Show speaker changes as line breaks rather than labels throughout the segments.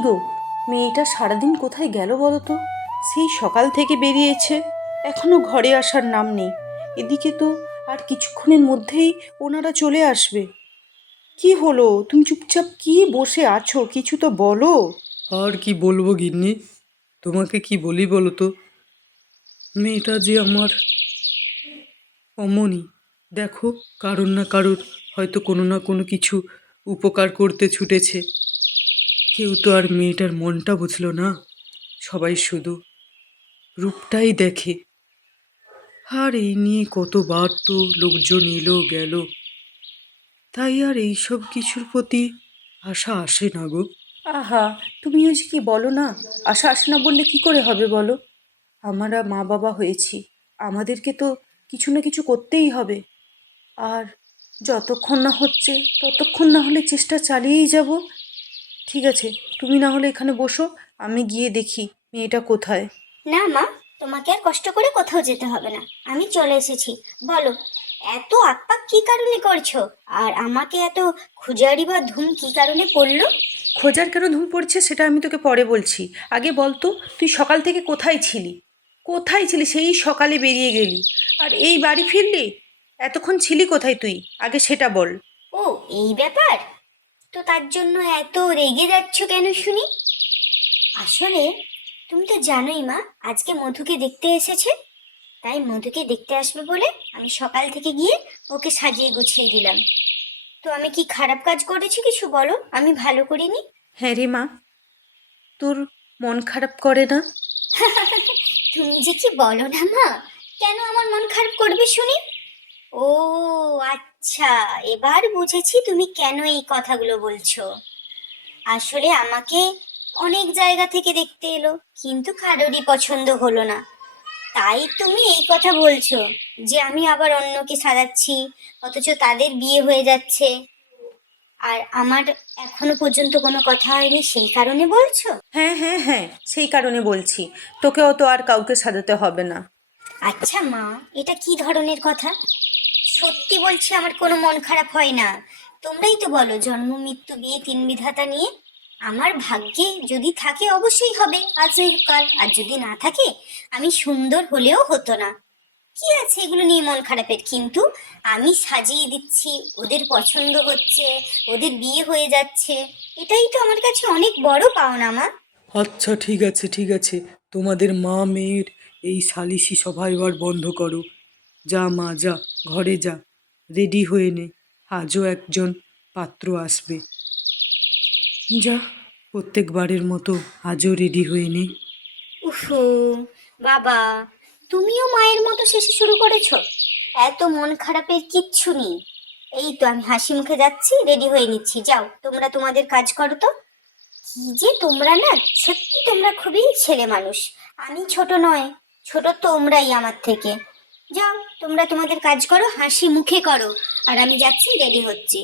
গো, মেয়েটা সারাদিন কোথায় গেল বলো তো? সেই সকাল থেকে বেরিয়েছে। এখনও ঘরে আসার নাম নেই। এদিকে তো আর কিছুক্ষণের মধ্যেই ওনারা চলে আসবে। কি হলো? তুমি চুপচাপ কি বসে আছো? কিছু তো বলো।
আর কি বলব গিন্নি? তোমাকে কি বলি বলো তো? মেয়েটা যে আমার অমনি। দেখো, কারোর না কারোর হয়তো কোনো না কোনো কিছু উপকার করতে ছুটেছে। কেউ তো আর মেয়েটার মনটা বুঝলো না। সবাই শুধু রূপটাই দেখে। আর এই নিয়ে কতবার তো লোকজন এলো গেল। তাই আর এইসব কিছুর প্রতি আশা আসে না গো।
আহা তুমিও যে কি বলো না? আশা আসে না বললে কি করে হবে বলো? আমরা মা বাবা হয়েছি, আমাদেরকে তো কিছু না কিছু করতেই হবে। আর যতক্ষণ না হচ্ছে, ততক্ষণ না হলে চেষ্টা চালিয়েই যাব। ঠিক আছে তুমি না হলে এখানে বসো আমি গিয়ে দেখি মেয়েটা কোথায়।
না মা তোমাকে আর কষ্ট করে কোথাও যেতে হবে না আমি চলে এসেছি। বলো এত আকপাক কি কারণে করছ? আর আমাকে এত খুজারি বা ধুম কি কারণে পড়ল?
খোঁজার কেন ধুম পড়ছে সেটা আমি তোকে পরে বলছি। আগে বল তো তুই সকাল থেকে কোথায় ছিলি? কোথায় ছিলি? সেই সকালে বেরিয়ে গেলি। আর এই বাড়ি ফিরলি? এতক্ষণ ছিলি কোথায় তুই? আগে সেটা বল।
ও এই ব্যাপার? তো তার জন্য এত রেগে যাচ্ছ কেন শুনি? আসলে তুমি তো জানোই মা আজকে মধুকে দেখতে এসেছে। তাই মধুকে দেখতে আসবে বলে আমি সকাল থেকে গিয়ে ওকে সাজিয়ে গুছিয়ে দিলাম। তো আমি কি খারাপ কাজ করেছি কিছু বলো? আমি ভালো করিনি।
হ্যাঁ রে মা তোর মন খারাপ করে না?
তুমি যে কি বলো না মা কেন আমার মন খারাপ করবে শুনি? ও আচ্ছা। এবার বুঝেছি তুমি কেন এই কথাগুলো বলছো। আসলে আমাকে অনেক জায়গা থেকে দেখতে এলো কিন্তু কারোরই পছন্দ হলো না। তাই তুমি এই কথা বলছো যে আমি আবার অন্যকে সাজাচ্ছি অথচ তাদের বিয়ে হয়ে যাচ্ছে। আর আমার এখনও পর্যন্ত কোনো কথা হয়নি সেই কারণে বলছো?
হ্যাঁ হ্যাঁ হ্যাঁ সেই কারণে বলছি। তোকেও তো আর কাউকে সাজাতে হবে না।
আচ্ছা মা এটা কি ধরনের কথা? সত্যি বলছি, আমার কোনো মন খারাপ হয় না। তোমরাই তো বলো, জন্ম, মৃত্যু, বিয়ে, তিন বিধাতা নিয়ে। আমার ভাগ্যে যদি থাকে, অবশ্যই হবে, আজ কাল। আর যদি না থাকে, আমি সুন্দর হলেও হতো না। কি আছে এগুলো নিয়ে মন খারাপের? কিন্তু আমি সাজিয়ে দিচ্ছি, ওদের পছন্দ হচ্ছে, ওদের বিয়ে হয়ে যাচ্ছে। এটাই তো আমার কাছে অনেক বড় পাওনা, মা।
আচ্ছা ঠিক আছে ঠিক আছে। তোমাদের মা মেয়ের এই সালিসি সভা এবার বন্ধ করো। যা মা, যা, ঘরে যা, রেডি হয়ে নে, আজও একজন পাত্র আসবে। যা, প্রত্যেকবারের মতো আজও রেডি হয়ে নে।
উফু, বাবা, তুমিও মায়ের মতো শেষে শুরু করেছ। এত মন খারাপের কিচ্ছু নেই। এই তো আমি হাসি মুখে যাচ্ছি, রেডি হয়ে নিচ্ছি। যাও, তোমরা তোমাদের কাজ করো তো। কি যে তোমরা না, সত্যি তোমরা খুবই ছেলে মানুষ। আমি ছোট নয়, ছোট তোমরাই আমার থেকে। যাও তোমরা তোমাদের কাজ করো হাসি মুখে করো। আর আমি যাচ্ছি রেডি হচ্ছি।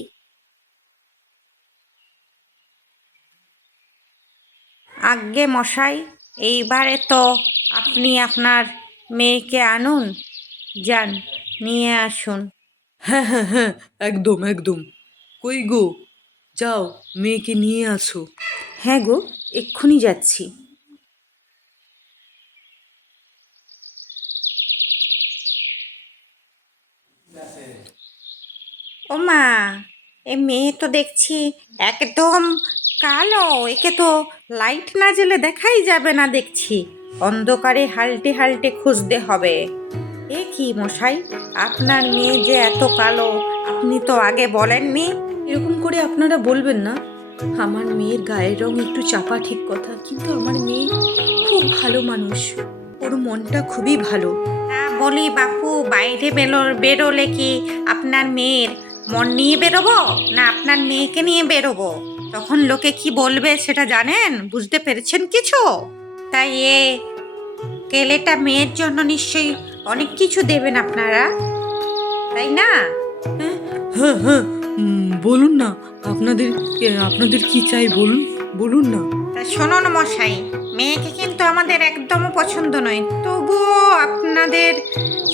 আজ্ঞে মশাই এইবারে তো আপনি আপনার মেয়েকে আনুন যান নিয়ে আসুন।
হ্যাঁ হ্যাঁ হ্যাঁ একদম একদম। কই গো? যাও মেয়েকে নিয়ে আসো।
হ্যাঁ গো এক্ষুনি যাচ্ছি।
ও মা এ মেয়ে তো দেখছি একদম কালো একে তো লাইট না জেলে দেখাই যাবে না দেখছি। অন্ধকারে হালটে হালটে খুঁজতে হবে। এ কি মশাই আপনার মেয়ে যে এত কালো আপনি তো আগে বলেননি।
এরকম করে আপনারা বলবেন না। আমার মেয়ের গায়ের রং একটু চাপা ঠিক কথা কিন্তু আমার মেয়ে খুব ভালো মানুষ। ওর মনটা খুবই ভালো।
বলি বাপু বাইরে বেরো বেরোলে কি আপনার মেয়ের মন নিয়ে বেরোবো না আপনার মেয়েকে নিয়ে বেরোবো? তখন লোকে কি বলবে সেটা জানেন? বুঝতে পেরেছেন কিছু? তাই এ কেলেটা মেয়ের জন্য নিশ্চয়ই অনেক কিছু দেবেন আপনারা। তাই না?
হ্যাঁ হ্যাঁ উম, বলুন না আপনাদের আপনাদের কি চাই বলুন বলুন না।
তা শোনো না মশাই মেয়েকে কিন্তু আমাদের একদম পছন্দ নয়। তবুও আপনাদের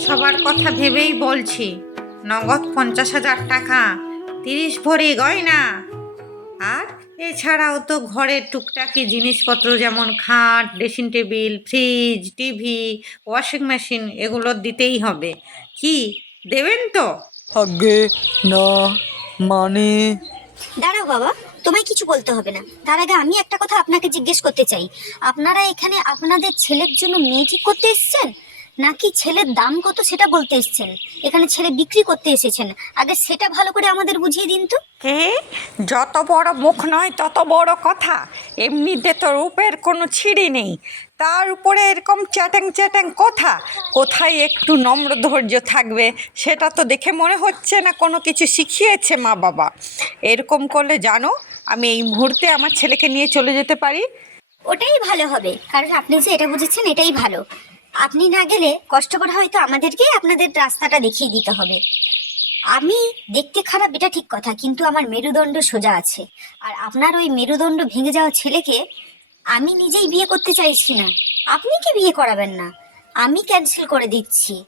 সবার কথা ভেবেই বলছি। নগদ পঞ্চাশ হাজার টাকা তিরিশ ভরি গয়না। আর এছাড়াও তো ঘরের টুকটাকি জিনিসপত্র যেমন খাট dressing table fridge TV washing machine এগুলো দিতেই হবে। কি? দেবেন তো?
আগে না মানে?
দাঁড়াও বাবা তোমায় কিছু বলতে হবে না। তার আগে আমি একটা কথা আপনাকে জিজ্ঞেস করতে চাই। আপনারা এখানে আপনাদের ছেলের জন্য মেয়ে ঠিক করতে এসেছেন? নাকি ছেলের দাম কত সেটা বলতে এসেছেন? এখানে ছেলে বিক্রি করতে এসেছেন। আগে সেটা ভালো করে আমাদের বুঝিয়ে দিন তো।
কে? যত বড় মুখ নয় তত বড় কথা। এমনিতে তো রূপের কোনো ছিঁড়ি নেই। তার উপরে এরকম চ্যাটাং চ্যাটাং কথা। কোথায় একটু নম্র ধৈর্য থাকবে সেটা তো দেখে মনে হচ্ছে না কোনো কিছু শিখিয়েছে মা বাবা। এরকম করলে জানো আমি এই মুহূর্তে আমার ছেলেকে নিয়ে চলে যেতে পারি।
ওটাই ভালো হবে। কারণ আপনি যে এটা বুঝেছেন এটাই ভালো। আপনি না গেলে কষ্ট করে হয়তো আমাদেরকেই আপনাদের রাস্তাটা দেখিয়ে দিতে হবে। আমি দেখতে খারাপ এটা ঠিক কথা, কিন্তু আমার মেরুদণ্ড সোজা আছে। আর আপনার ওই মেরুদণ্ড ভেঙে যাওয়া ছেলেকে আমি নিজেই বিয়ে করতে চাইছি না। আপনি কি বিয়ে করাবেন না? আমি ক্যান্সেল করে দিচ্ছি।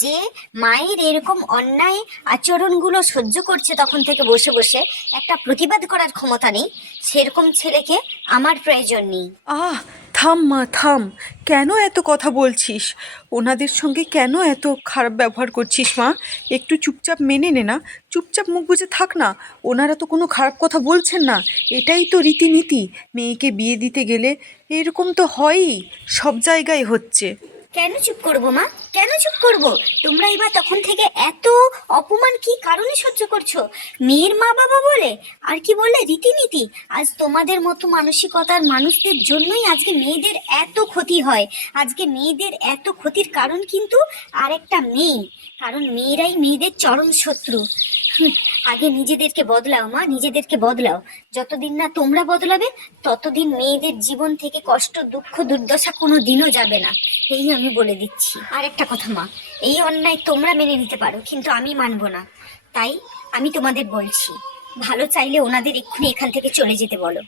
যে মায়ের এরকম অন্যায় আচরণগুলো সহ্য করছে তখন থেকে বসে বসে একটা প্রতিবাদ করার ক্ষমতা নেই। সেরকম ছেলেকে আমার প্রয়োজন নেই।
আহ, থাম মা, থাম। কেন এত কথা বলছিস? ওনাদের সঙ্গে কেন এত খারাপ ব্যবহার করছিস মা? একটু চুপচাপ মেনে নে না। চুপচাপ মুখ বুঝে থাক না। ওনারা তো কোনো খারাপ কথা বলছেন না। এটাই তো রীতিনীতি। মেয়েকে বিয়ে দিতে গেলে এরকম তো হয়ই। সব জায়গায় হচ্ছে।
কেন চুপ করব, মা? কেন চুপ করব? তোমরা এবার তখন থেকে এত অপমান কি কারণে সহ্য করছ? মেয়ের মা বাবা বলে? আর কি বলে? রীতিনীতি? আজ তোমাদের মতো মানসিকতার মানুষদের জন্যই আজকে মেয়েদের এত ক্ষতি হয়। আজকে মেয়েদের এত ক্ষতির কারণ কিন্তু আরেকটা মেয়ে। কারণ মেয়েরাই মেয়েদের চরম শত্রু। আগে নিজেদেরকে বদলাও, মা, নিজেদেরকে বদলাও। যতদিন না তোমরা বদলাবে, ততদিন মেয়েদের জীবন থেকে কষ্ট, দুঃখ, দুর্দশা কোনো দিনও যাবে না। এই আমি বলে দিচ্ছি। আর একটা কথা মা, এই অন্যায় তোমরা মেনে নিতে পারো, কিন্তু আমি মানব না। তাই আমি তোমাদের বলছি, ভালো চাইলে ওনাদের এক্ষুনি এখান থেকে চলে যেতে বলো।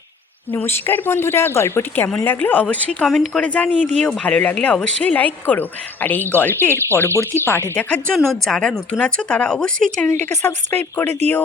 নমস্কার বন্ধুরা, গল্পটি কেমন লাগল অবশ্যই কমেন্ট করে জানিয়ে দিও। ভালো লাগলে অবশ্যই লাইক করো। আর এই গল্পের পরবর্তী পাঠ দেখার জন্য যারা নতুন আছো, তারা অবশ্যই চ্যানেলটিকে সাবস্ক্রাইব করে দিও।